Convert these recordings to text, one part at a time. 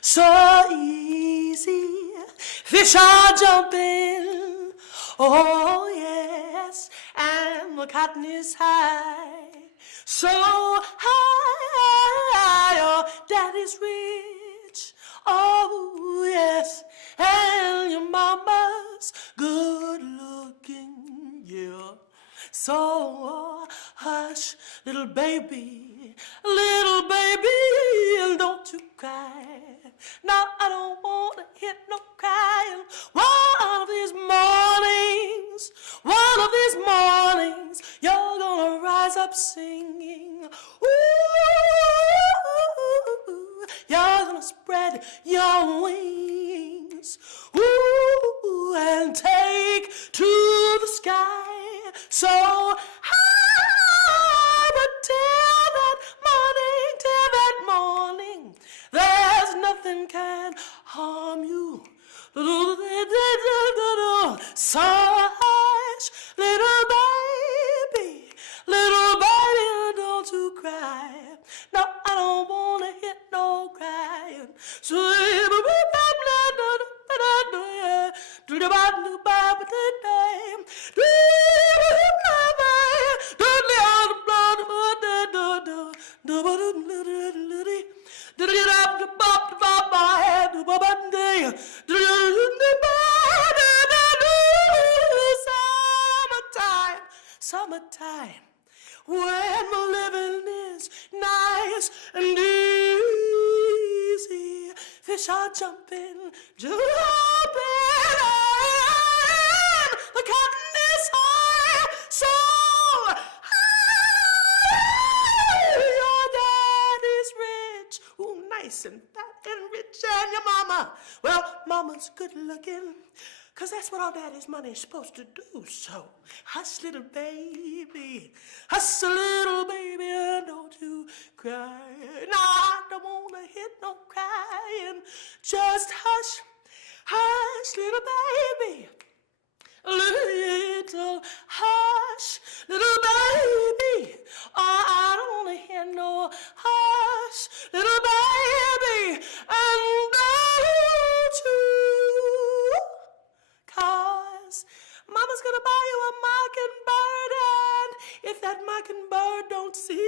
so easy. Fish are jumping, oh yes, and the cotton is high, so high. Your daddy's rich, oh yes, and your mama's good looking, yeah. So hush, little baby, and don't you cry. Now I don't want to hear no crying. One of these mornings, you're gonna rise up singing. Ooh, you're gonna spread your wings. Ooh, and take to the sky. So high, but till that morning, there's nothing can harm you. So hush, little baby, don't you cry. No, I don't wanna hear no crying. So summertime, when the living is nice and easy, fish are jumping, the cotton is high, so high. Your daddy's rich, ooh, nice and fat and rich, and your mama, well, mama's good looking. 'Cause that's what all daddy's money is supposed to do. So hush, little baby, and don't you cry. No, I don't wanna hear no crying. Just hush, little baby. Little hush, little baby. Oh, I don't wanna hear no hush, little baby. And don't you, 'cause mama's gonna buy you a mockingbird, and if that mockingbird don't sing,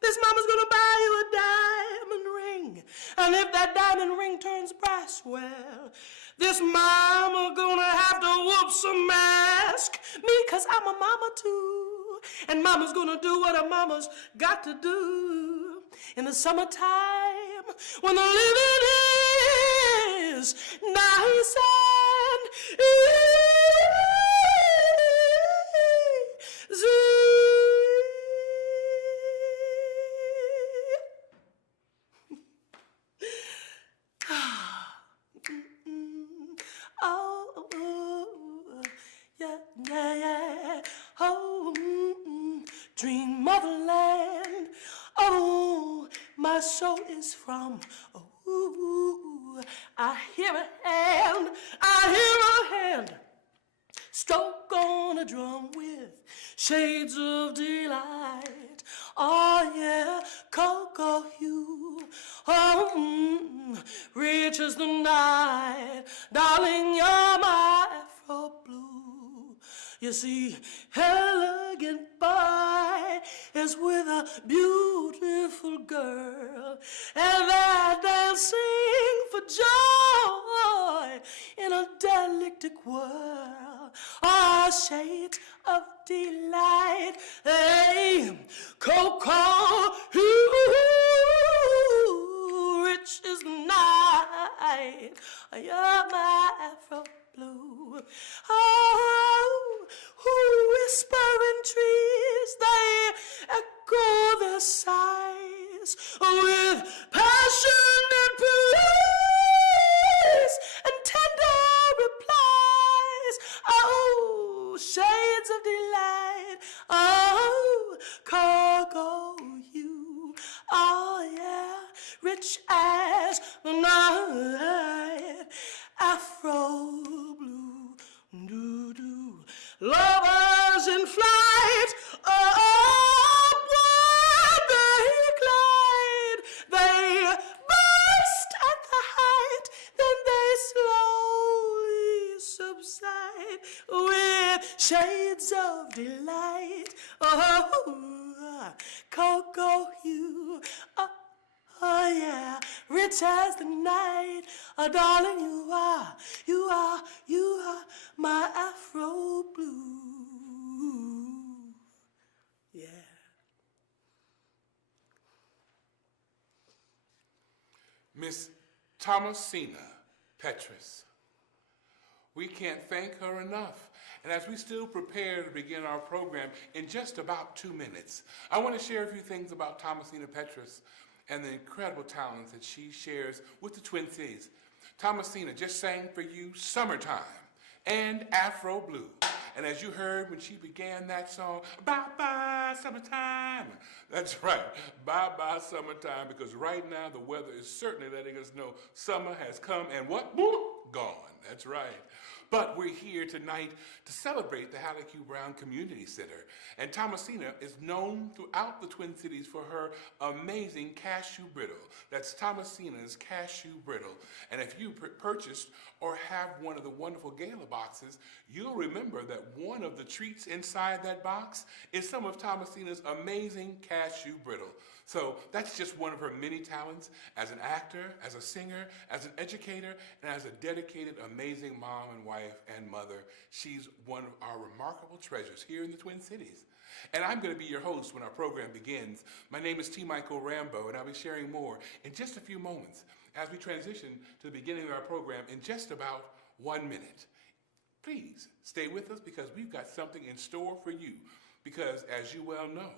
this mama's gonna buy you a diamond ring, and if that diamond ring turns brass, well, this mama gonna have to whoop some mask, me, 'cause I'm a mama too, and mama's gonna do what a mama's got to do in the summertime when the living is nice and easy. Oh, yeah, yeah, yeah. Oh, dream of a land. Oh, my soul is from. Oh, I hear a hand stroke on a drum with shades of delight. Oh yeah, cocoa hue, oh, rich as the night. Darling, you're my Afro blue. You see, elegant boy is with a beautiful girl, and they're dancing for joy in a delicate world. Oh, shades of delight. Hey, cocoa, rich as the night. You're my Afro blue. Oh, whispering trees, they echo their sighs with passion and praise and tender replies. Oh, shades of delight. Oh, cocoa hue. Oh, yeah, rich as the night. Afro blue, doo-doo. Lovers in flight, upward they glide. They shades of delight. Oh, cocoa hue. Oh yeah, rich as the night. Oh, darling, you are my Afro blue. Yeah. Miss Thomasina Petrus. We can't thank her enough. And as we still prepare to begin our program in just about 2 minutes, I want to share a few things about Thomasina Petrus and the incredible talents that she shares with the Twin Cities. Thomasina just sang for you Summertime and Afro Blue. And as you heard when she began that song, bye-bye summertime. That's right, bye-bye summertime, because right now the weather is certainly letting us know summer has come and what? Gone. That's right. But we're here tonight to celebrate the Hallie Q Brown Community Center. And Thomasina is known throughout the Twin Cities for her amazing cashew brittle. That's Thomasina's cashew brittle. And if you purchased or have one of the wonderful gala boxes, you'll remember that one of the treats inside that box is some of Thomasina's amazing cashew brittle. So that's just one of her many talents as an actor, as a singer, as an educator, and as a dedicated, amazing mom and wife and mother. She's one of our remarkable treasures here in the Twin Cities. And I'm going to be your host when our program begins. My name is T. Michael Rambo, and I'll be sharing more in just a few moments as we transition to the beginning of our program in just about 1 minute. Please stay with us because we've got something in store for you. Because as you well know,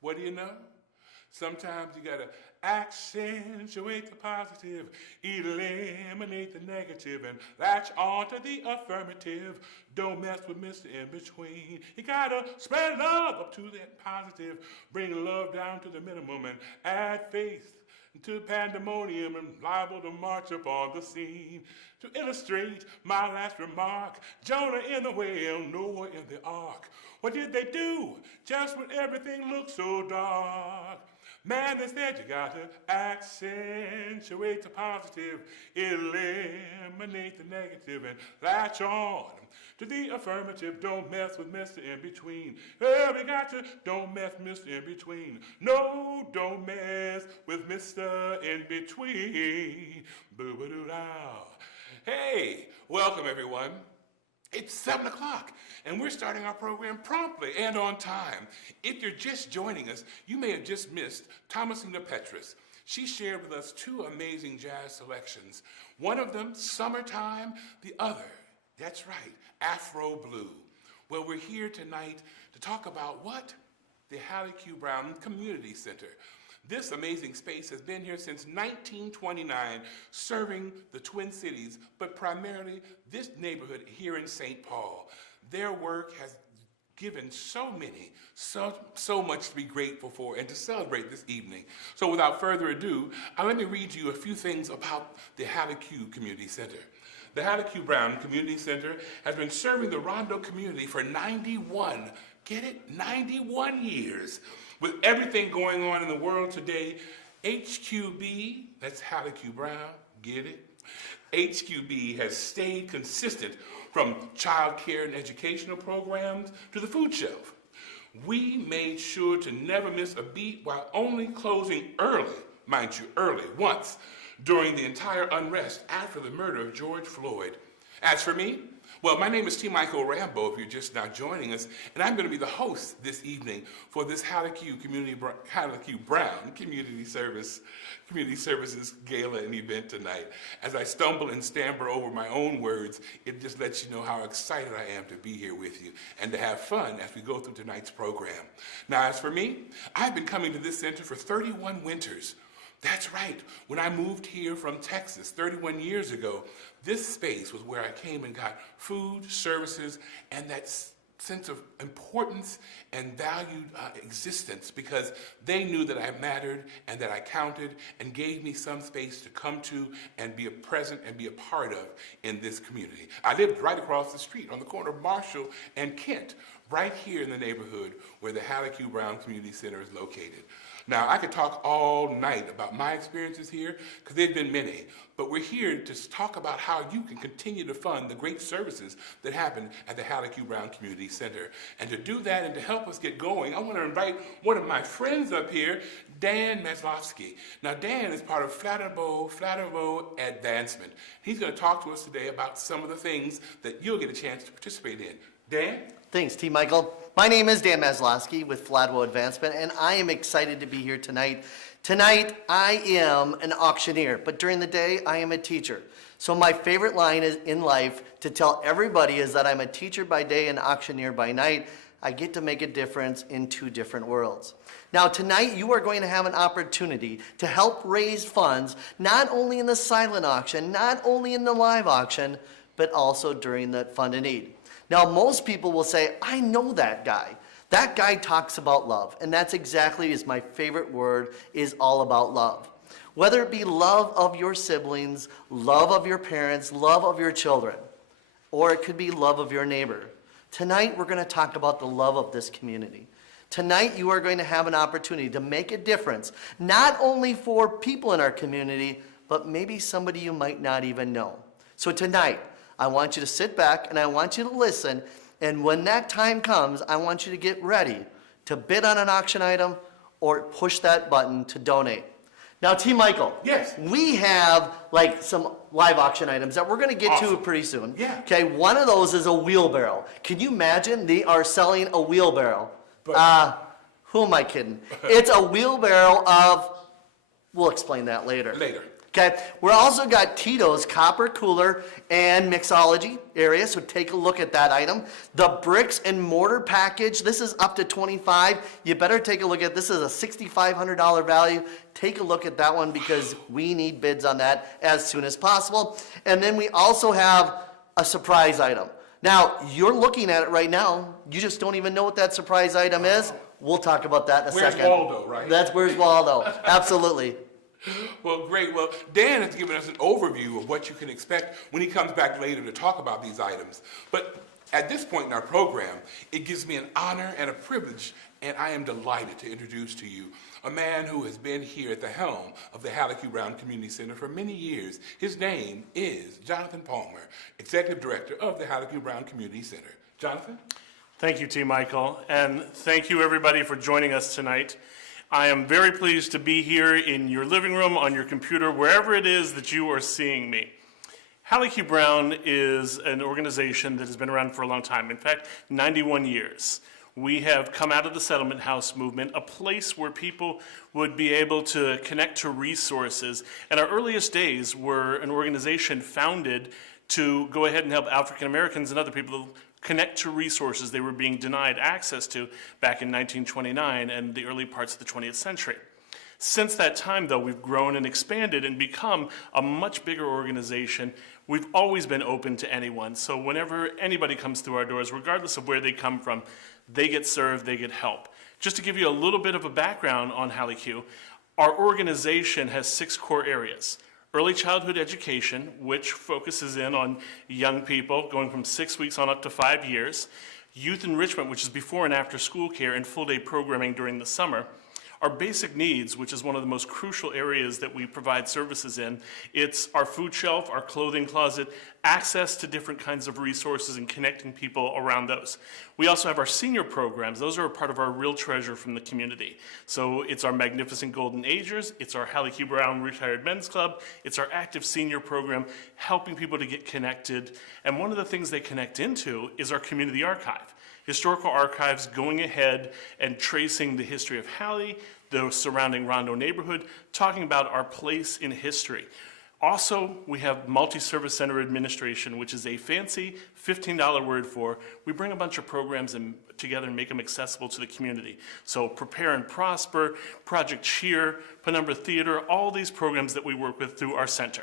what do you know? Sometimes you gotta accentuate the positive, eliminate the negative, and latch on to the affirmative. Don't mess with Mr. In-Between. You gotta spread love up to that positive, bring love down to the minimum, and add faith to pandemonium and liable to march upon the scene. To illustrate my last remark, Jonah in the whale, Noah in the ark. What did they do just when everything looked so dark? Man, they said you gotta accentuate the positive, eliminate the negative, and latch on to the affirmative. Don't mess with Mr. In-Between. Well, we got to don't mess with Mr. In-Between. No, don't mess with Mr. In-Between. Boo-ba-doo-dow. Hey, welcome everyone. It's 7 o'clock, and we're starting our program promptly and on time. If you're just joining us, you may have just missed Thomasina Petrus. She shared with us 2 amazing jazz selections. One of them, Summertime, the other, that's right, Afro Blue. Well, we're here tonight to talk about what? The Hallie Q Brown Community Center. This amazing space has been here since 1929, serving the Twin Cities, but primarily this neighborhood here in St. Paul. Their work has given so much to be grateful for and to celebrate this evening. So without further ado, let me read you a few things about the Hallie Q Community Center. The Hallie Q Brown Community Center has been serving the Rondo community for 91, get it, 91 years. With everything going on in the world today, HQB, that's Hallie Q Brown, get it? HQB has stayed consistent from child care and educational programs to the food shelf. We made sure to never miss a beat while only closing early, mind you, early, once, during the entire unrest after the murder of George Floyd. As for me, well, my name is T. Michael Rambo, if you're just now joining us, and I'm going to be the host this evening for this Hallie Q Brown Community Services Gala and event tonight. As I stumble and stammer over my own words, it just lets you know how excited I am to be here with you and to have fun as we go through tonight's program. Now, as for me, I've been coming to this center for 31 winters. That's right. When I moved here from Texas 31 years ago, this space was where I came and got food, services, and that sense of importance and valued existence because they knew that I mattered and that I counted and gave me some space to come to and be present and be a part of in this community. I lived right across the street on the corner of Marshall and Kent, right here in the neighborhood where the Hallie Q Brown Community Center is located. Now, I could talk all night about my experiences here, because there have been many, but we're here to talk about how you can continue to fund the great services that happen at the Hallie Q Brown Community Center. And to do that and to help us get going, I want to invite one of my friends up here, Dan Meslowski. Now, Dan is part of Flatterbow Advancement. He's going to talk to us today about some of the things that you'll get a chance to participate in. Dan? Thanks, T. Michael. My name is Dan Meslowski with Flatterbow Advancement, and I am excited to be here tonight. Tonight, I am an auctioneer, but during the day, I am a teacher. So my favorite line is in life to tell everybody is that I'm a teacher by day and auctioneer by night. I get to make a difference in two different worlds. Now tonight you are going to have an opportunity to help raise funds, not only in the silent auction, not only in the live auction, but also during the Fund in Need. Now most people will say, I know that guy. That guy talks about love, and that's exactly is my favorite word, is all about love. Whether it be love of your siblings, love of your parents, love of your children, or it could be love of your neighbor. Tonight we're going to talk about the love of this community. Tonight you are going to have an opportunity to make a difference, not only for people in our community, but maybe somebody you might not even know. So tonight, I want you to sit back and I want you to listen, and when that time comes, I want you to get ready to bid on an auction item or push that button to donate. Now, T. Michael. Yes. We have like some live auction items that we're going to get to pretty soon. Yeah. Okay, one of those is a wheelbarrow. Can you imagine they are selling a wheelbarrow? Who am I kidding? It's a wheelbarrow of, we'll explain that later. Later. Okay, we're also got Tito's copper cooler and mixology area, so take a look at that item. The bricks and mortar package, this is up to $25. You better take a look at this. Is a $6,500 value. Take a look at that one because we need bids on that as soon as possible. And then we also have a surprise item. Now, you're looking at it right now. You just don't even know what that surprise item is. We'll talk about that in a second. Where's Waldo, right? That's where's Waldo. Absolutely. Well, great. Well, Dan has given us an overview of what you can expect when he comes back later to talk about these items. But at this point in our program, it gives me an honor and a privilege, and I am delighted to introduce to you a man who has been here at the helm of the Hallie Q Brown Community Center for many years. His name is Jonathan Palmer, Executive Director of the Hallie Q Brown Community Center. Jonathan? Thank you, T. Michael, and thank you everybody for joining us tonight. I am very pleased to be here in your living room, on your computer, wherever it is that you are seeing me. Hallie Q Brown is an organization that has been around for a long time, in fact, 91 years. We have come out of the settlement house movement, a place where people would be able to connect to resources. And our earliest days were an organization founded to go ahead and help African Americans and other people connect to resources they were being denied access to back in 1929 and the early parts of the 20th century. Since that time, though, we've grown and expanded and become a much bigger organization. We've always been open to anyone, so whenever anybody comes through our doors, regardless of where they come from, they get served, they get help. Just to give you a little bit of a background on Hallie Q, our organization has 6 core areas. Early childhood education, which focuses in on young people going from 6 weeks on up to 5 years. Youth enrichment, which is before and after school care and full day programming during the summer. Our basic needs, which is one of the most crucial areas that we provide services in. It's our food shelf, our clothing closet, access to different kinds of resources and connecting people around those. We also have our senior programs. Those are a part of our real treasure from the community. So it's our Magnificent Golden Agers, it's our Hallie Q Brown Retired Men's Club, it's our active senior program, helping people to get connected. And one of the things they connect into is our community archive. Historical archives going ahead and tracing the history of Hallie, the surrounding Rondo neighborhood, talking about our place in history. Also, we have multi-service center administration, which is a fancy $15 word for, we bring a bunch of programs together and make them accessible to the community. So Prepare and Prosper, Project Cheer, Penumbra Theater, all these programs that we work with through our center.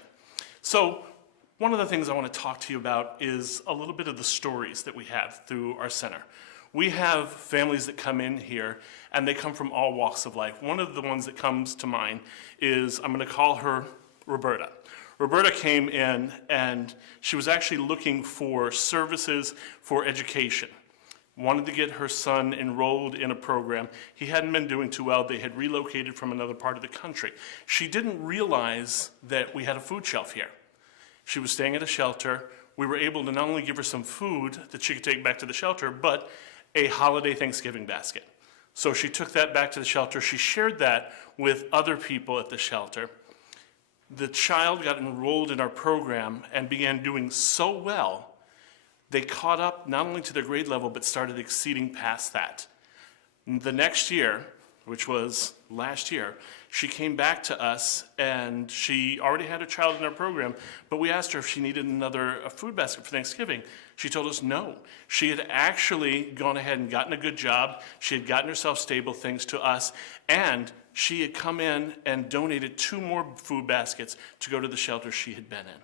So one of the things I want to talk to you about is a little bit of the stories that we have through our center. We have families that come in here and they come from all walks of life. One of the ones that comes to mind is, I'm going to call her Roberta. Roberta came in and she was actually looking for services for education. wanted to get her son enrolled in a program. He hadn't been doing too well. They had relocated from another part of the country. She didn't realize that we had a food shelf here. She was staying at a shelter. We were able to not only give her some food that she could take back to the shelter, but a holiday Thanksgiving basket. So she took that back to the shelter. She shared that with other people at the shelter. The child got enrolled in our program and began doing so well, they caught up not only to their grade level, but started exceeding past that. The next year, which was last year, she came back to us, and she already had a child in our program, but we asked her if she needed a food basket for Thanksgiving. She told us no. She had actually gone ahead and gotten a good job. She had gotten herself stable thanks to us, and she had come in and donated 2 more food baskets to go to the shelter she had been in.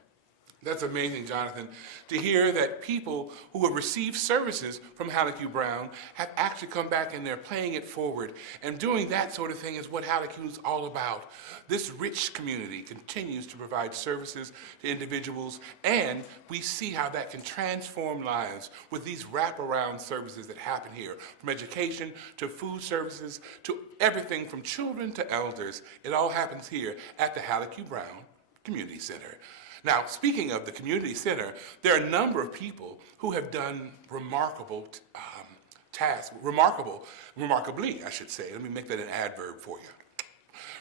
That's amazing, Jonathan, to hear that people who have received services from Hallie Q Brown have actually come back and they're paying it forward. And doing that sort of thing is what Hallie Q is all about. This rich community continues to provide services to individuals, and we see how that can transform lives with these wraparound services that happen here, from education to food services to everything from children to elders. It all happens here at the Hallie Q Brown Community Center. Now, speaking of the community center, there are a number of people who have done remarkable tasks, remarkably, I should say. Let me make that an adverb for you.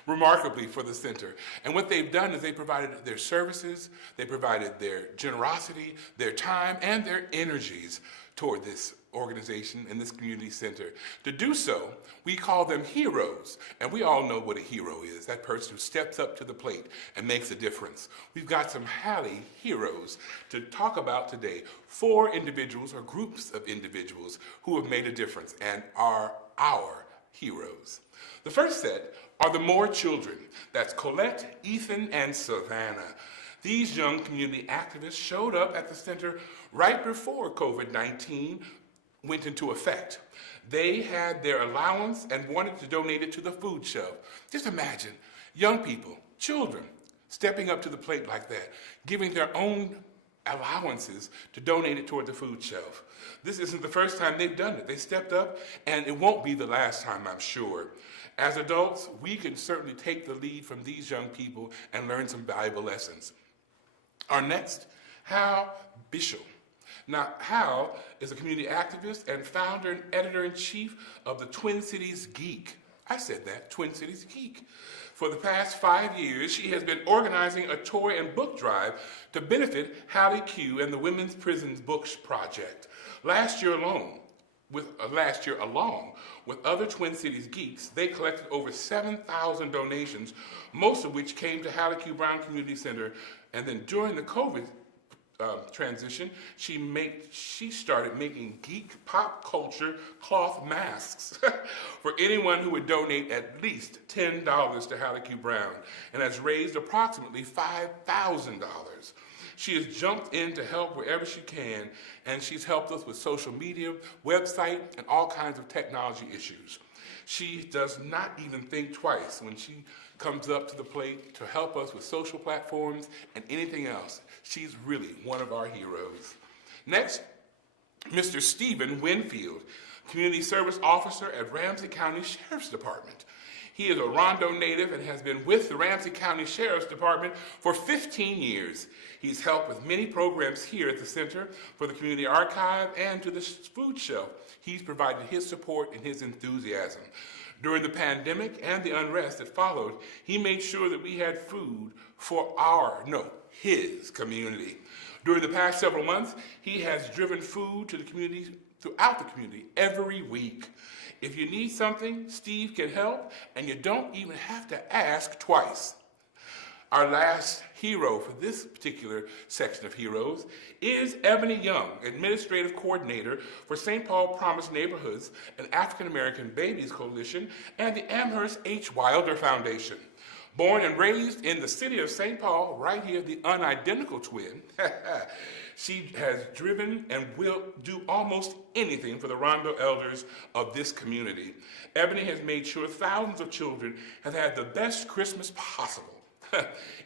Remarkably for the center. And what they've done is they provided their services, they provided their generosity, their time, and their energies toward this organization and this community center. To do so, we call them heroes. And we all know what a hero is, that person who steps up to the plate and makes a difference. We've got some Hallie heroes to talk about today. 4 individuals or groups of individuals who have made a difference and are our heroes. The first set are the Moore children. That's Colette, Ethan, and Savannah. These young community activists showed up at the center right before COVID-19 went into effect. They had their allowance and wanted to donate it to the food shelf. Just imagine young people, children, stepping up to the plate like that, giving their own allowances to donate it toward the food shelf. This isn't the first time they've done it. They stepped up, and it won't be the last time, I'm sure. As adults, we can certainly take the lead from these young people and learn some valuable lessons. Our next, Hal Bishop. Now, Hal is a community activist and founder and editor-in-chief of the Twin Cities Geek. I said that, Twin Cities Geek. For the past 5 years, she has been organizing a toy and book drive to benefit Hallie Q and the Women's Prisons Books Project. Last year along with other Twin Cities Geeks, they collected over 7,000 donations, most of which came to Hallie Q Brown Community Center. And then during the COVID transition, she started making geek pop culture cloth masks for anyone who would donate at least $10 to Hallie Q Brown, and has raised approximately $5,000. She has jumped in to help wherever she can, and she's helped us with social media, website, and all kinds of technology issues. She does not even think twice when she comes up to the plate to help us with social platforms and anything else. She's really one of our heroes. Next, Mr. Stephen Winfield, Community Service Officer at Ramsey County Sheriff's Department. He is a Rondo native and has been with the Ramsey County Sheriff's Department for 15 years. He's helped with many programs here at the Center for the Community Archive and to the food shelf. He's provided his support and his enthusiasm. During the pandemic and the unrest that followed, he made sure that we had food for his community. During the past several months, he has driven food to the community, throughout the community, every week. If you need something, Steve can help, and you don't even have to ask twice. Our last hero for this particular section of heroes is Ebony Young, Administrative Coordinator for St. Paul Promise Neighborhoods, an African American Babies Coalition, and the Amherst H. Wilder Foundation. Born and raised in the city of St. Paul, right here, the unidentical twin, she has driven and will do almost anything for the Rondo elders of this community. Ebony has made sure thousands of children have had the best Christmas possible.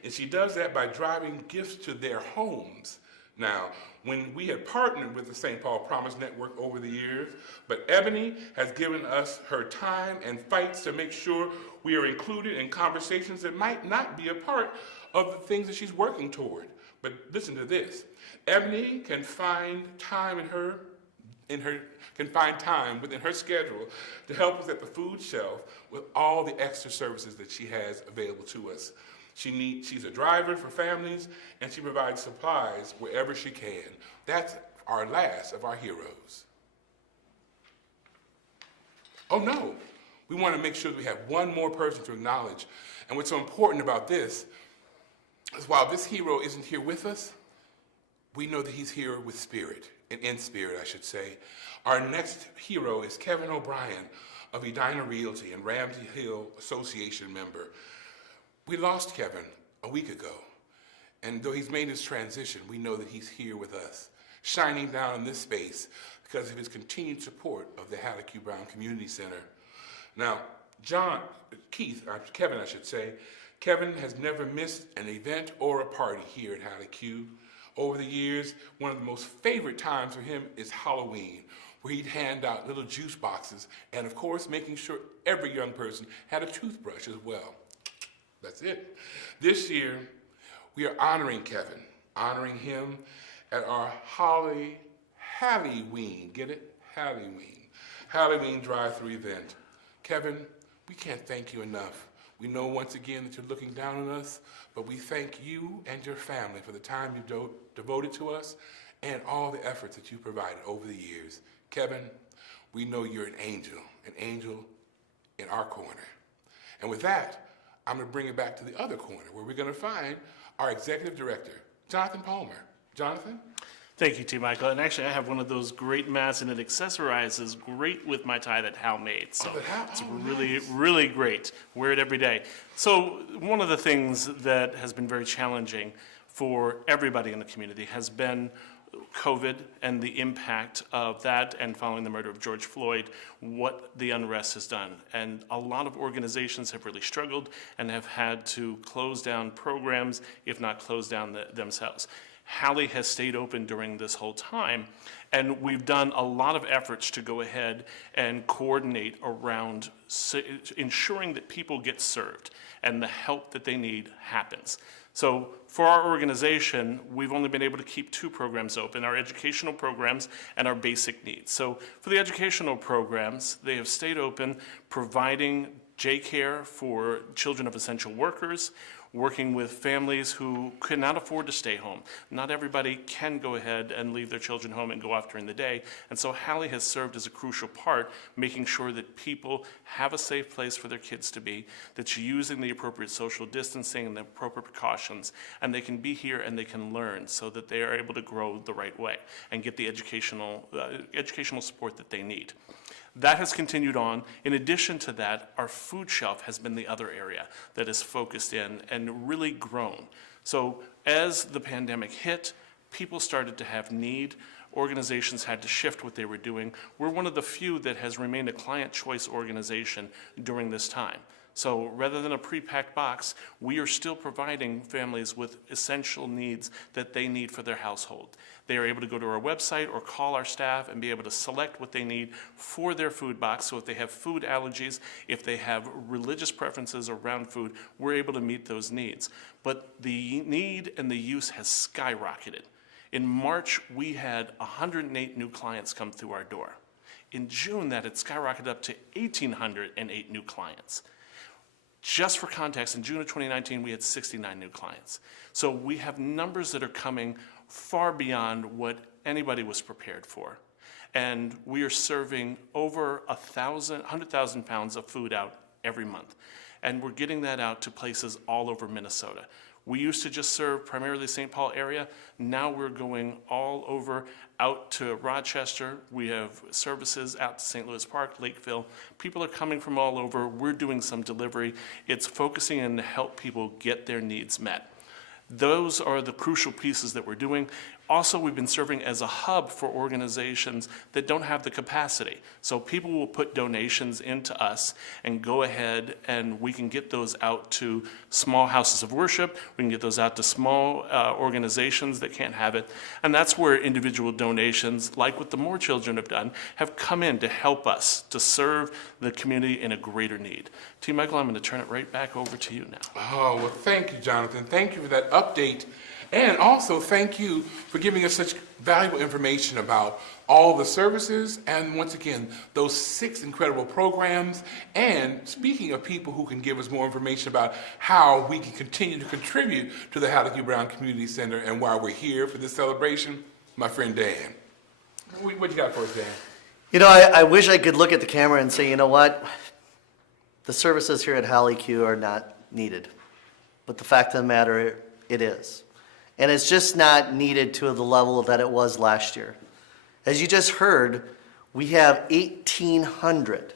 And she does that by driving gifts to their homes Now, when we had partnered with the St. Paul Promise Network over the years, but Ebony has given us her time and fights to make sure we are included in conversations that might not be a part of the things that she's working toward. But listen to this. Ebony can find time within her schedule to help us at the food shelf with all the extra services that she has available to us. She's a driver for families, and she provides supplies wherever she can. That's our last of our heroes. Oh no, we want to make sure that we have one more person to acknowledge. And what's so important about this is while this hero isn't here with us, we know that he's here with spirit, and in spirit, I should say. Our next hero is Kevin O'Brien of Edina Realty and Ramsey Hill Association member. We lost Kevin a week ago, and though he's made his transition, we know that he's here with us, shining down in this space because of his continued support of the Hallie Q Brown Community Center. Now, Kevin, Kevin has never missed an event or a party here at Hallie Q. Over the years, one of the most favorite times for him is Halloween, where he'd hand out little juice boxes and, of course, making sure every young person had a toothbrush as well. That's it. This year, we are honoring Kevin, honoring him at our Halloween, get it? Halloween drive-thru event. Kevin, we can't thank you enough. We know once again that you're looking down on us, but we thank you and your family for the time you devoted to us and all the efforts that you provided over the years. Kevin, we know you're an angel in our corner. And with that, I'm going to bring it back to the other corner where we're going to find our executive director, Jonathan Palmer. Jonathan? Thank you, T. Michael. And actually, I have one of those great mats, and it accessorizes great with my tie that Hal made. So it's really, nice. really great. Wear it every day. So one of the things that has been very challenging for everybody in the community has been COVID and the impact of that, and following the murder of George Floyd, what the unrest has done. And a lot of organizations have really struggled and have had to close down programs, if not close down themselves. Hallie has stayed open during this whole time, and we've done a lot of efforts to go ahead and coordinate around ensuring that people get served and the help that they need happens. So for our organization, we've only been able to keep 2 programs open, our educational programs and our basic needs. So for the educational programs, they have stayed open, providing J-care for children of essential workers, working with families who cannot afford to stay home. Not everybody can go ahead and leave their children home and go off during the day. And so Hallie has served as a crucial part, making sure that people have a safe place for their kids to be, that you're using the appropriate social distancing and the appropriate precautions, and they can be here and they can learn so that they are able to grow the right way and get the educational support that they need. That has continued on. In addition to that, our food shelf has been the other area that is focused in and really grown. So as the pandemic hit, people started to have need. Organizations had to shift what they were doing. We're one of the few that has remained a client choice organization during this time. So rather than a pre-packed box, we are still providing families with essential needs that they need for their household. They are able to go to our website or call our staff and be able to select what they need for their food box. So if they have food allergies, if they have religious preferences around food, we're able to meet those needs. But the need and the use has skyrocketed. In March, we had 108 new clients come through our door. In June, that had skyrocketed up to 1,808 new clients. Just for context, in June of 2019, we had 69 new clients. So we have numbers that are coming far beyond what anybody was prepared for. And we are serving over 100,000 pounds of food out every month. And we're getting that out to places all over Minnesota. We used to just serve primarily the St. Paul area. Now we're going all over, out to Rochester. We have services out to St. Louis Park, Lakeville. People are coming from all over. We're doing some delivery. It's focusing in to help people get their needs met. Those are the crucial pieces that we're doing. Also, we've been serving as a hub for organizations that don't have the capacity. So people will put donations into us and go ahead and we can get those out to small houses of worship. We can get those out to small organizations that can't have it. And that's where individual donations, like what the More Children have done, have come in to help us to serve the community in a greater need. T. Michael, I'm going to turn it right back over to you now. Oh, well, thank you, Jonathan. Thank you for that update. And also, thank you for giving us such valuable information about all the services and, once again, those 6 incredible programs. And speaking of people who can give us more information about how we can continue to contribute to the Hallie Q Brown Community Center and why we're here for this celebration, my friend Dan. What you got for us, Dan? You know, I wish I could look at the camera and say, you know what? The services here at Hallie Q are not needed. But the fact of the matter, it is. And it's just not needed to the level that it was last year. As you just heard, we have 1,800.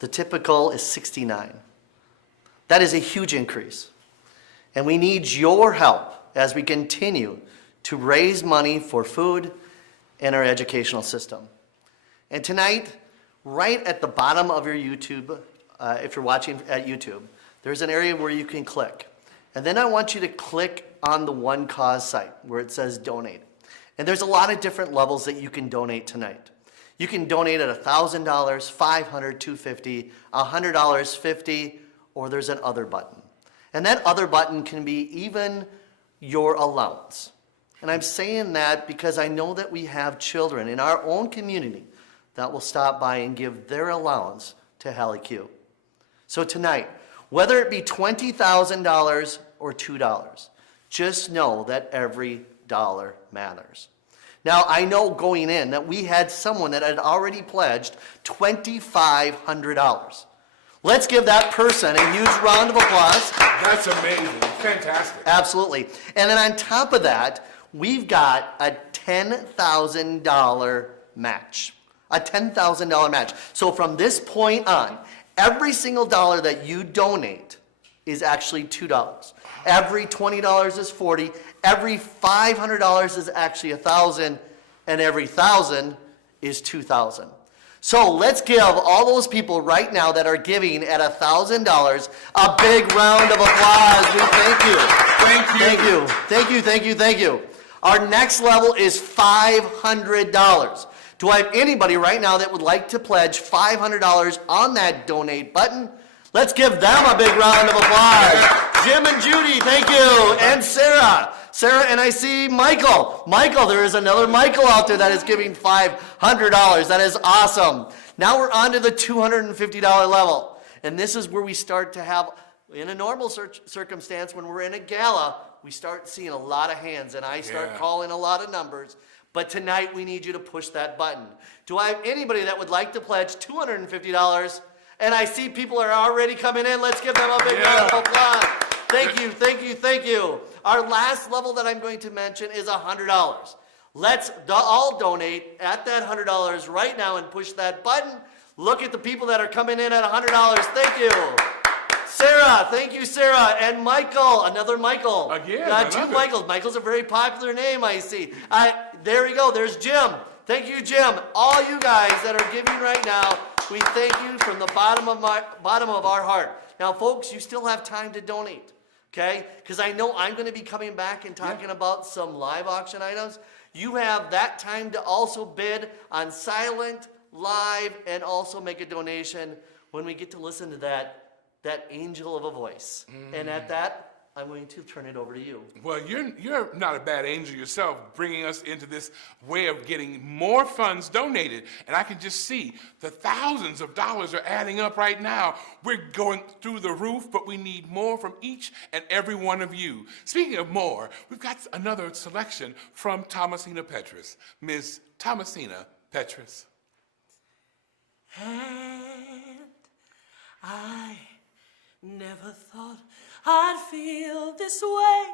The typical is 69. That is a huge increase. And we need your help as we continue to raise money for food and our educational system. And tonight, right at the bottom of your YouTube, if you're watching at YouTube, there's an area where you can click. And then I want you to click on the One Cause site where it says donate. And there's a lot of different levels that you can donate tonight. You can donate at $1,000, $500, $250, $100, $50, or there's an other button. And that other button can be even your allowance. And I'm saying that because I know that we have children in our own community that will stop by and give their allowance to Hallie Q. So tonight, whether it be $20,000 or $2, just know that every dollar matters. Now, I know going in that we had someone that had already pledged $2,500. Let's give that person a huge round of applause. That's amazing. Fantastic. Absolutely. And then on top of that, we've got a $10,000 match. A $10,000 match. So from this point on, every single dollar that you donate is actually $2. Every $20 is $40. Every $500 is actually $1,000. And every $1,000 is $2,000. So let's give all those people right now that are giving at $1,000 a big round of applause. We thank you. Thank you. Thank you. Thank you, thank you, thank you. Our next level is $500. Do I have anybody right now that would like to pledge $500 on that donate button? Let's give them a big round of applause. Jim and Judy, thank you. And Sarah. Sarah, and I see Michael. Michael, there is another Michael out there that is giving $500. That is awesome. Now we're on to the $250 level. And this is where we start to have, in a normal circumstance, when we're in a gala, we start seeing a lot of hands, and I start calling a lot of numbers. But tonight, we need you to push that button. Do I have anybody that would like to pledge $250? And I see people are already coming in. Let's give them a big round of applause. Thank you, thank you, thank you. Our last level that I'm going to mention is $100. Let's all donate at that $100 right now and push that button. Look at the people that are coming in at $100. Thank you. Sarah, thank you, Sarah. And Michael, another Michael. Again, two Michaels. Michael's a very popular name, I see. There we go. There's Jim. Thank you, Jim. All you guys that are giving right now, we thank you from the bottom of our heart. Now, folks, you still have time to donate, okay? Because I know I'm going to be coming back and talking about some live auction items. You have that time to also bid on silent, live, and also make a donation when we get to listen to that angel of a voice. And at that, I'm going to turn it over to you. Well, you're not a bad angel yourself, bringing us into this way of getting more funds donated. And I can just see the thousands of dollars are adding up right now. We're going through the roof, but we need more from each and every one of you. Speaking of more, we've got another selection from Thomasina Petrus. Ms. Thomasina Petrus. And I never thought I'd feel this way,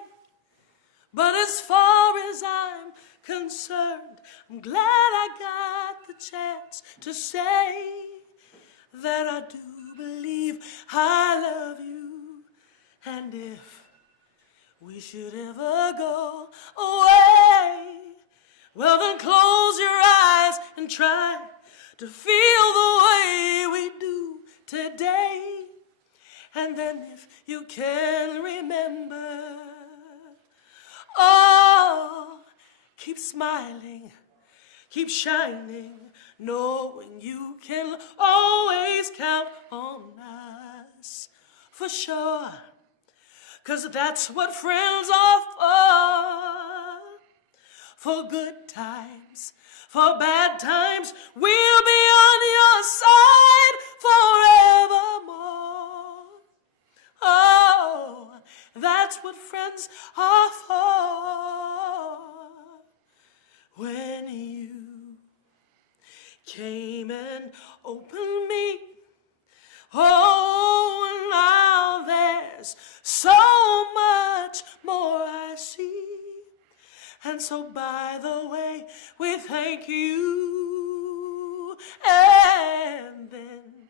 but as far as I'm concerned, I'm glad I got the chance to say that I do believe I love you. And if we should ever go away, well then close your eyes and try to feel the way we do today. And then if you can remember, oh, keep smiling, keep shining, knowing you can always count on us for sure. 'Cause that's what friends are for good times, for bad times, we'll be on your side forevermore. Oh, that's what friends are for. When you came and opened me, oh, now there's so much more I see. And so by the way, we thank you. And then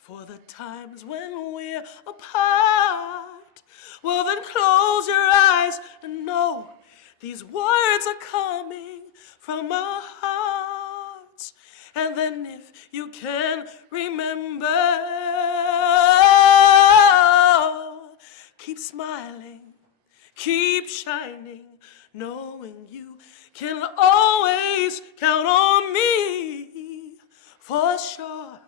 for the times when we're apart, well then close your eyes and know these words are coming from our hearts. And then if you can remember, keep smiling, keep shining, knowing you can always count on me for sure.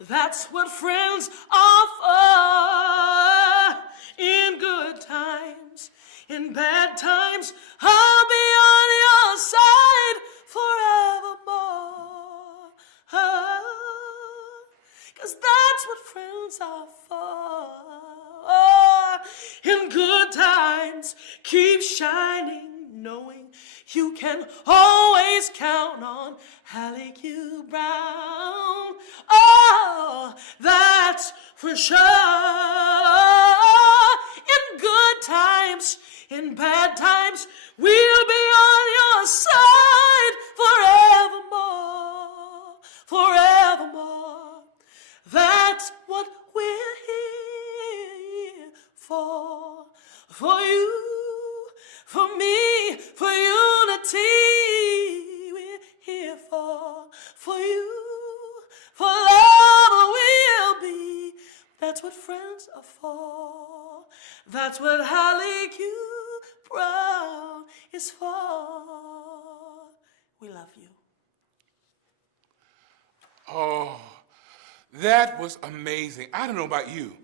That's what friends are for. In good times, in bad times, I'll be on your side forevermore. 'Cause that's what friends are for. In good times, keep shining, knowing you can always count on Hallie Q Brown. Oh, that's for sure. In good times, in bad times, we'll be on your side forevermore, forevermore. That's what we're here for you, for me, for unity. We're here for you, for love we'll be. That's what friends are for. That's what Hallie Q Brown is for. We love you. Oh, that was amazing. I don't know about you,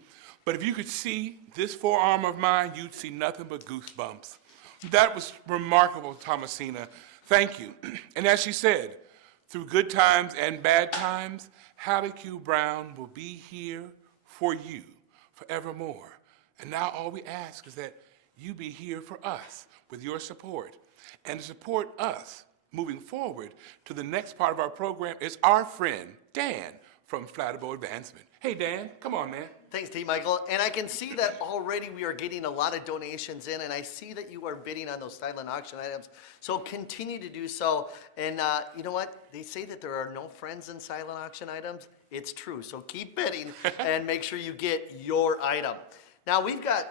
but if you could see this forearm of mine, you'd see nothing but goosebumps. That was remarkable, Thomasina. Thank you. And as she said, through good times and bad times, Hallie Q Brown will be here for you forevermore. And now all we ask is that you be here for us with your support. And to support us moving forward to the next part of our program is our friend, Dan, from Flattable Advancement. Hey, Dan, come on, man. Thanks, T. Michael. And I can see that already we are getting a lot of donations in, and I see that you are bidding on those silent auction items. So continue to do so. And you know what? They say that there are no friends in silent auction items. It's true. So keep bidding and make sure you get your item. Now we've got,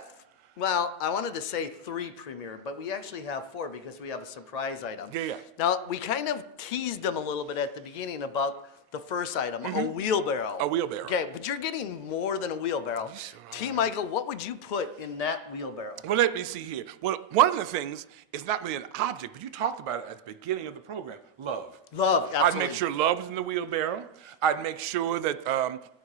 well, I wanted to say 3 premier, but we actually have 4 because we have a surprise item. Yeah. Now we kind of teased them a little bit at the beginning about the first item, a wheelbarrow. A wheelbarrow. Okay, but you're getting more than a wheelbarrow. Sure. T. Michael, what would you put in that wheelbarrow? Well, let me see here. Well, one of the things is not really an object, but you talked about it at the beginning of the program, love. Love, absolutely. I'd make sure love was in the wheelbarrow. I'd make sure that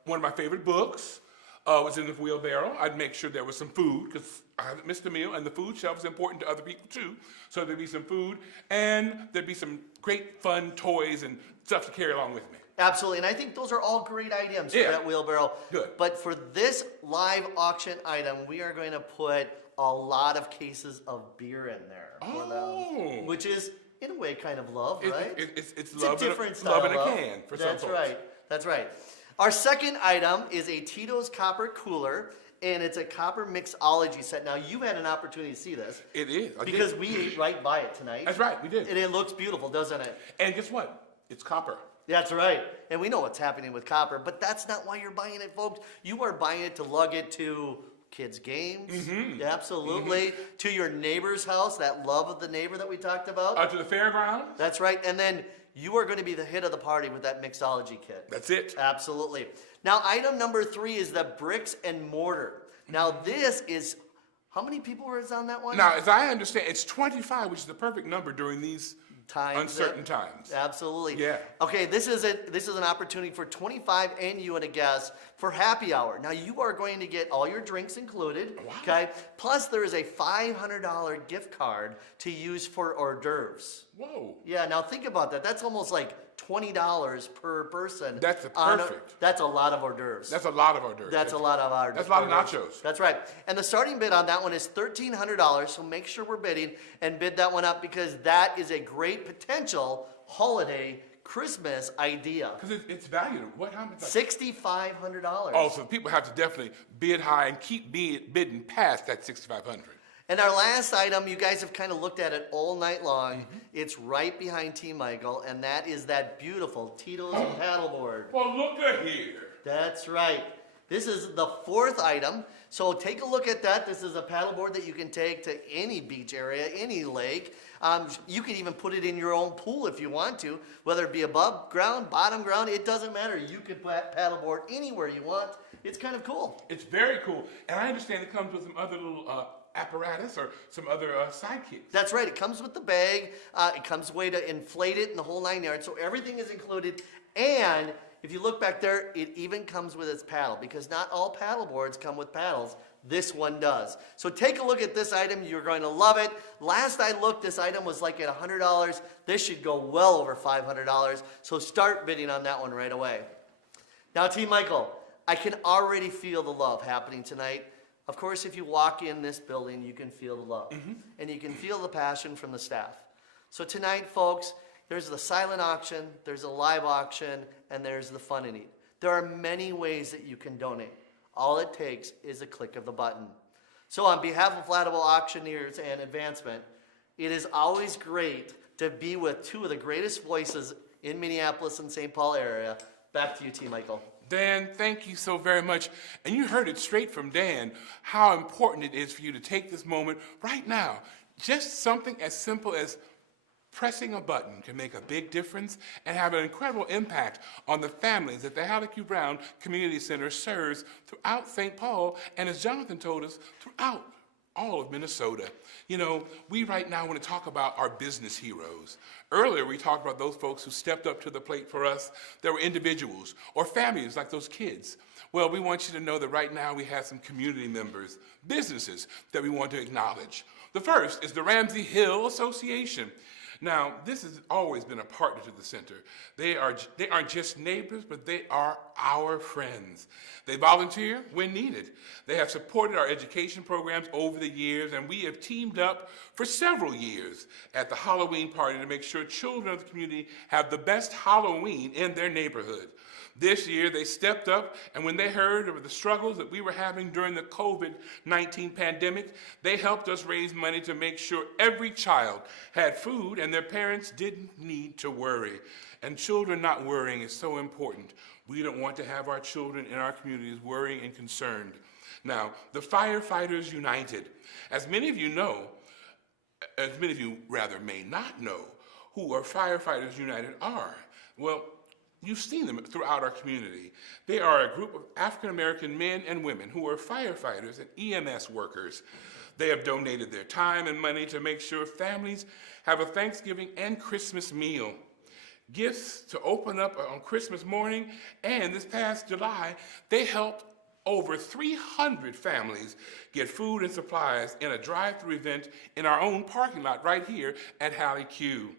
one of my favorite books was in the wheelbarrow. I'd make sure there was some food, because I haven't missed a meal, and the food shelf is important to other people too. So there'd be some food, and there'd be some great fun toys and stuff to carry along with me. Absolutely, and I think those are all great items for that wheelbarrow. Good. But for this live auction item, we are going to put a lot of cases of beer in there for them, which is, in a way, kind of love, right? It's love, a different style love in a can for some folks. That's right. That's right. Our second item is a Tito's Copper Cooler, and it's a copper mixology set. Now, you had an opportunity to see this. It is. Because we ate right by it tonight. That's right, we did. And it looks beautiful, doesn't it? And guess what? It's copper. That's right. And we know what's happening with copper, but that's not why you're buying it, folks. You are buying it to lug it to kids' games, absolutely, to your neighbor's house, that love of the neighbor that we talked about. To the fairgrounds? That's right, and then you are going to be the hit of the party with that mixology kit. That's it. Absolutely. Now, item number 3 is the bricks and mortar. Now, this is, how many people were on that one? Now, as I understand, it's 25, which is the perfect number during these Times uncertain times. Absolutely. Yeah. Okay, this is an opportunity for 25 and you and a guest for happy hour. Now you are going to get all your drinks included. Wow. Okay. Plus there is a $500 gift card to use for hors d'oeuvres. Whoa. Yeah. Now think about that. That's almost like $20 per person. That's perfect. That's a lot of hors d'oeuvres. That's a lot of hors d'oeuvres. That's a lot of hors d'oeuvres. That's a lot of nachos. That's right. And the starting bid on that one is $1,300, so make sure we're bidding and bid that one up because that is a great potential holiday Christmas idea. Because it's valued. What? How much? $6,500. Oh, so people have to definitely bid high and keep bidding past that $6,500. And our last item, you guys have kind of looked at it all night long. It's right behind T. Michael, and that is that beautiful Tito's paddleboard. Well, look at here. That's right. This is the 4th item. So take a look at that. This is a paddleboard that you can take to any beach area, any lake. You can even put it in your own pool if you want to, whether it be above ground, bottom ground, it doesn't matter. You can paddleboard anywhere you want. It's kind of cool. It's very cool. And I understand it comes with some other little apparatus or some other sidekicks. That's right. It comes with the bag. It comes with a way to inflate it and the whole 9 yards. So everything is included. And if you look back there, it even comes with its paddle because not all paddle boards come with paddles. This one does. So take a look at this item. You're going to love it. Last I looked, this item was like at $100. This should go well over $500. So start bidding on that one right away. Now, Team Michael, I can already feel the love happening tonight. Of course, if you walk in this building, you can feel the love. And you can feel the passion from the staff. So tonight, folks, there's the silent auction, there's a live auction, and there's the fun and eat. There are many ways that you can donate. All it takes is a click of the button. So on behalf of Flattable Auctioneers and Advancement, it is always great to be with two of the greatest voices in Minneapolis and St. Paul area. Back to you, T. Michael. Dan, thank you so very much. And you heard it straight from Dan, how important it is for you to take this moment right now. Just something as simple as pressing a button can make a big difference and have an incredible impact on the families that the Hallie Q Brown Community Center serves throughout St. Paul, and as Jonathan told us, throughout all of Minnesota. You know, we right now want to talk about our business heroes. Earlier, we talked about those folks who stepped up to the plate for us. There were individuals or families like those kids. Well, we want you to know that right now we have some community members, businesses that we want to acknowledge. The first is the Ramsey Hill Association. Now, this has always been a partner to the center. They aren't just neighbors, but they are our friends. They volunteer when needed. They have supported our education programs over the years, and we have teamed up for several years at the Halloween party to make sure children of the community have the best Halloween in their neighborhood. This year, they stepped up, and when they heard of the struggles that we were having during the COVID-19 pandemic, they helped us raise money to make sure every child had food and their parents didn't need to worry. And children not worrying is so important. We don't want to have our children in our communities worrying and concerned. Now, the Firefighters United, as many of you rather may not know who our Firefighters United are. Well, you've seen them throughout our community. They are a group of African-American men and women who are firefighters and EMS workers. They have donated their time and money to make sure families have a Thanksgiving and Christmas meal, gifts to open up on Christmas morning, and this past July, they helped over 300 families get food and supplies in a drive-through event in our own parking lot right here at Hallie Q.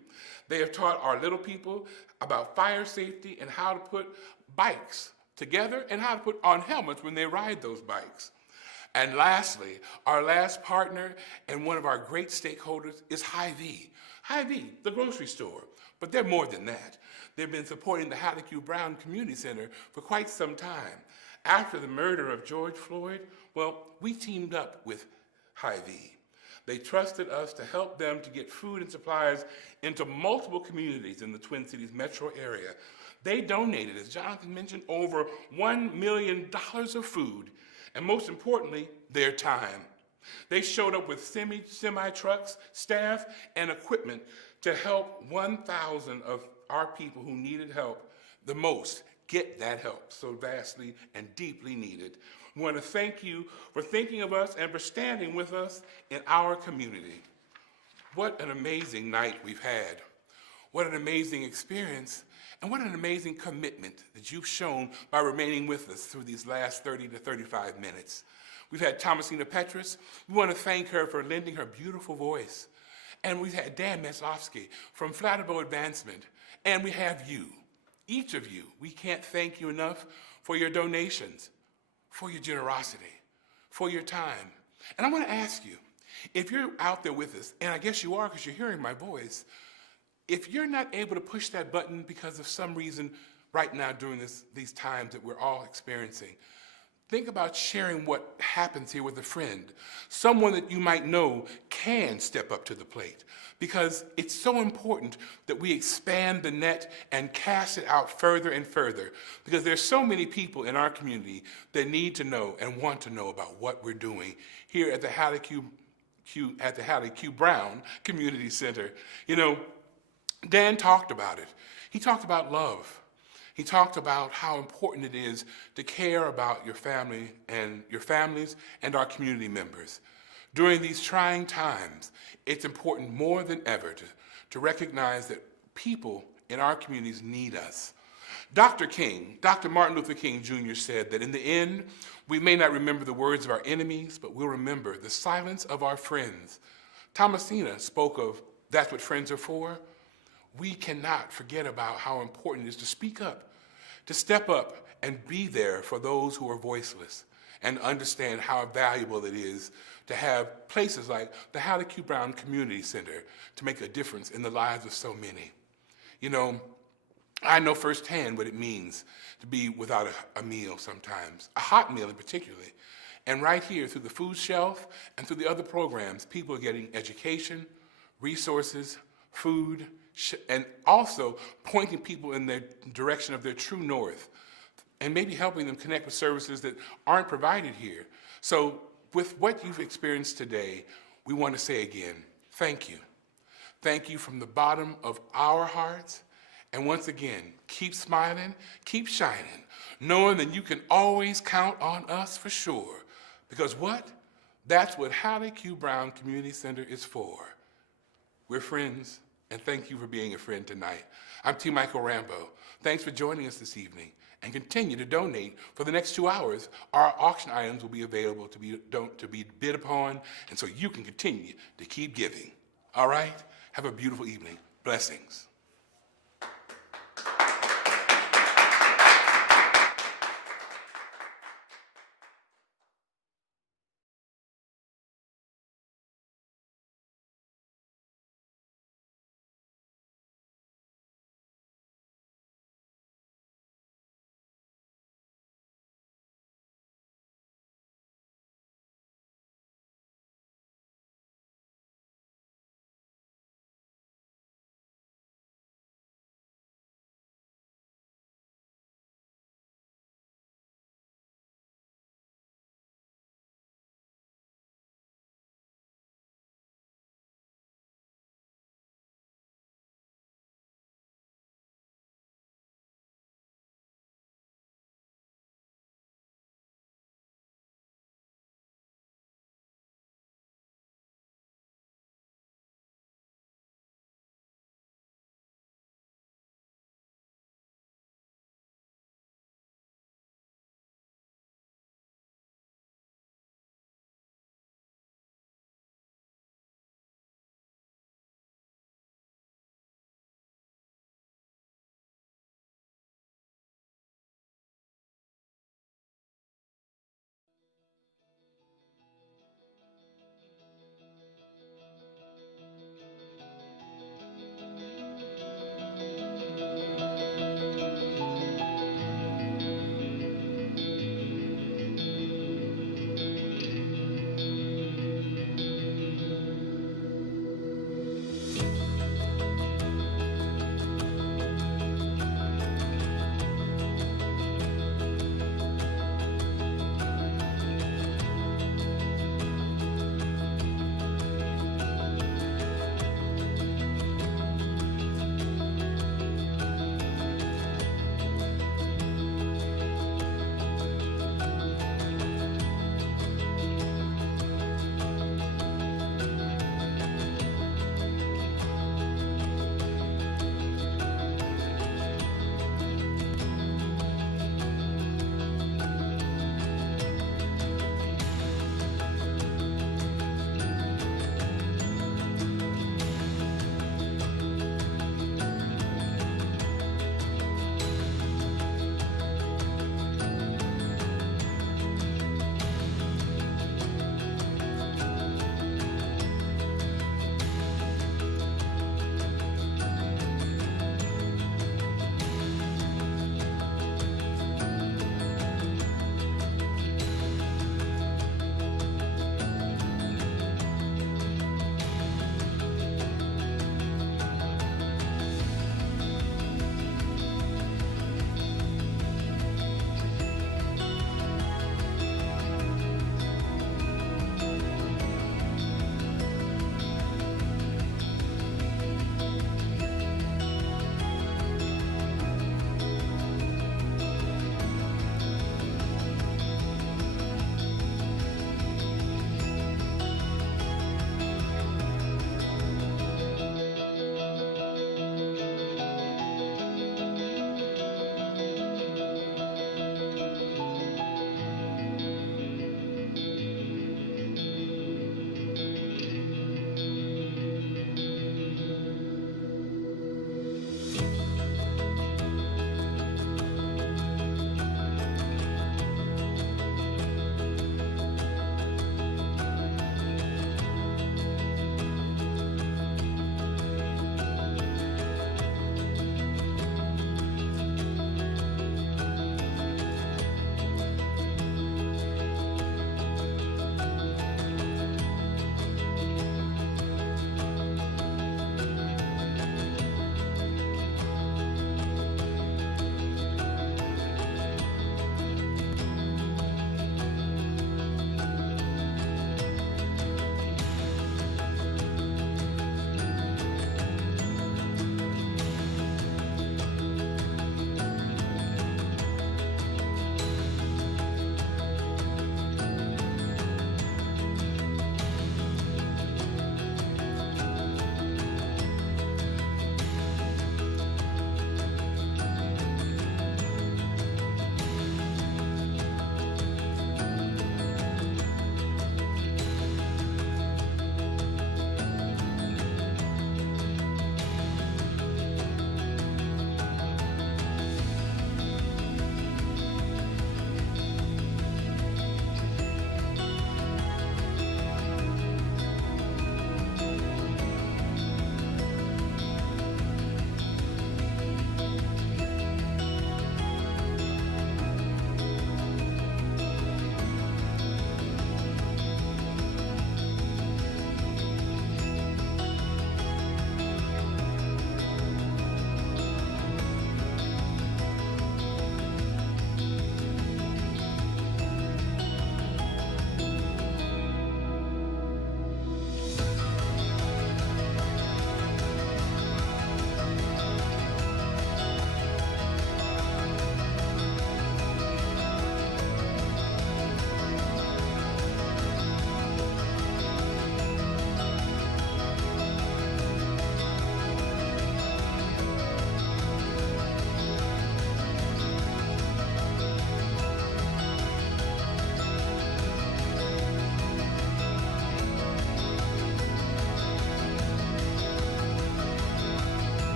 They have taught our little people about fire safety and how to put bikes together and how to put on helmets when they ride those bikes. And lastly, our last partner and one of our great stakeholders is Hy-Vee. Hy-Vee, the grocery store. But they're more than that. They've been supporting the Hallie Q Brown Community Center for quite some time. After the murder of George Floyd, well, we teamed up with Hy-Vee. They trusted us to help them to get food and supplies into multiple communities in the Twin Cities metro area. They donated, as Jonathan mentioned, over $1 million of food and most importantly, their time. They showed up with semi-trucks, staff, and equipment to help 1,000 of our people who needed help the most get that help so vastly and deeply needed. We want to thank you for thinking of us and for standing with us in our community. What an amazing night we've had. What an amazing experience, and what an amazing commitment that you've shown by remaining with us through these last 30 to 35 minutes. We've had Thomasina Petrus. We want to thank her for lending her beautiful voice. And we've had Dan Meslowski from Flatterbow Advancement. And we have you, each of you. We can't thank you enough for your donations, for your generosity, for your time. And I want to ask you, if you're out there with us, and I guess you are because you're hearing my voice, if you're not able to push that button because of some reason right now during these times that we're all experiencing, think about sharing what happens here with a friend, someone that you might know can step up to the plate, because it's so important that we expand the net and cast it out further and further, because there's so many people in our community that need to know and want to know about what we're doing here at the Hallie Q Brown Community Center. You know, Dan talked about it. He talked about love. He talked about how important it is to care about your family and your families and our community members. During these trying times, it's important more than ever to recognize that people in our communities need us. Dr. Martin Luther King Jr. said that in the end, we may not remember the words of our enemies, but we'll remember the silence of our friends. Thomasina spoke of that's what friends are for. We cannot forget about how important it is to speak up, to step up and be there for those who are voiceless, and understand how valuable it is to have places like the Hallie Q Brown Community Center to make a difference in the lives of so many. You know, I know firsthand what it means to be without a meal sometimes, a hot meal in particular. And right here through the food shelf and through the other programs, people are getting education, resources, food, and also pointing people in the direction of their true north and maybe helping them connect with services that aren't provided here. So with what you've experienced today, we want to say again, thank you. Thank you from the bottom of our hearts. And once again, keep smiling, keep shining, knowing that you can always count on us for sure. Because what? That's what Hallie Q Brown Community Center is for. We're friends, and thank you for being a friend tonight. I'm T. Michael Rambo. Thanks for joining us this evening, and continue to donate. For the next 2 hours, our auction items will be available to be bid upon, and so you can continue to keep giving. All right? Have a beautiful evening. Blessings.